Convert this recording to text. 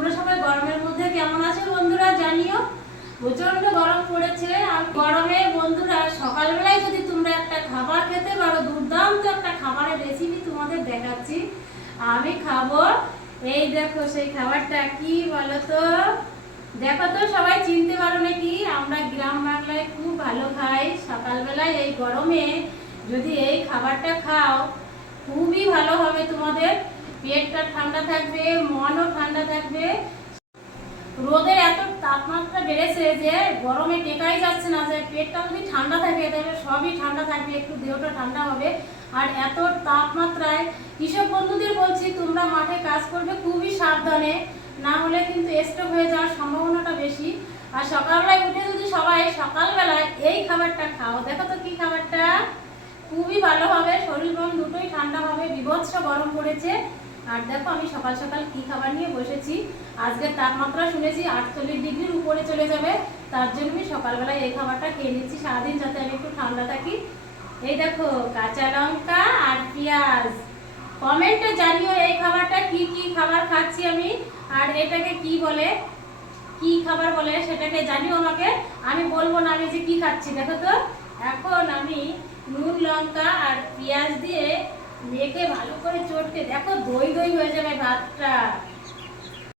তোমরা সবাই গরমের মধ্যে কেমন আছো বন্ধুরা জানিও। প্রচন্ড গরম পড়েছে আর গরমে বন্ধুরা সকালবেলায় যদি তোমরা একটা খাবার খেতে পারো, দুর্দান্ত একটা খাবারের রেসিপি তোমাদের দেখাচ্ছি আমি খাবো। এই দেখো সেই খাবারটা কি বলো তো, দেখো তো সবাই চিনতে পারো নাকি? আমরা গ্রাম বাংলায় খুব ভালো খাই। সকালবেলায় এই গরমে যদি এই খাবারটা খাও খুবই ভালো হবে, তোমাদের পেটটা ঠান্ডা থাকবে, মনও ঠান্ডা থাকবে। রোদের এত তাপমাত্রা বেড়েছে যে গরমে টেকাই যাচ্ছে না, যে পেটটা যদি ঠান্ডা থাকে তাহলে সবই ঠান্ডা থাকবে, একটু দেহটা ঠান্ডা হবে। আর এত তাপমাত্রায় কৃষক বন্ধুদের বলছি তোমরা মাঠে কাজ করবে খুবই সাবধানে, না হলে কিন্তু স্ট্রোক হয়ে যাওয়ার সম্ভাবনাটা বেশি। আর সকালবেলায় উঠে যদি সবাই সকালবেলায় এই খাবারটা খাও, দেখো তো কি খাবারটা, খুবই ভালো হবে, শরীর মন দুটোই ঠান্ডা হবে। বিভৎস গরম পড়েছে। আর দেখো আমি সকাল সকাল কি খাবার নিয়ে বসেছি। আজকের তাপমাত্রা শুনেছি 48 ডিগ্রির উপরে চলে যাবে, তার জন্য আমি সকালবেলায় এই খাবারটা খেয়ে নিচ্ছি সারাদিন, যাতে আমি একটু ঠান্ডা থাকি। এই দেখো কাঁচা লঙ্কা আর পেঁয়াজ। কমেন্টে জানিও এই খাবারটা কি কি খাবার খাচ্ছি আমি, আর এটাকে কি বলে, কি খাবার বলে সেটাকে জানিও আমাকে। আমি বলবো না আমি যে কি খাচ্ছি। দেখো তো এখন আমি নুন লঙ্কা আর পেঁয়াজ দিয়ে মেখে ভালো করে চটকে, দেখো দই দই হয়ে যাবে ভাতটা।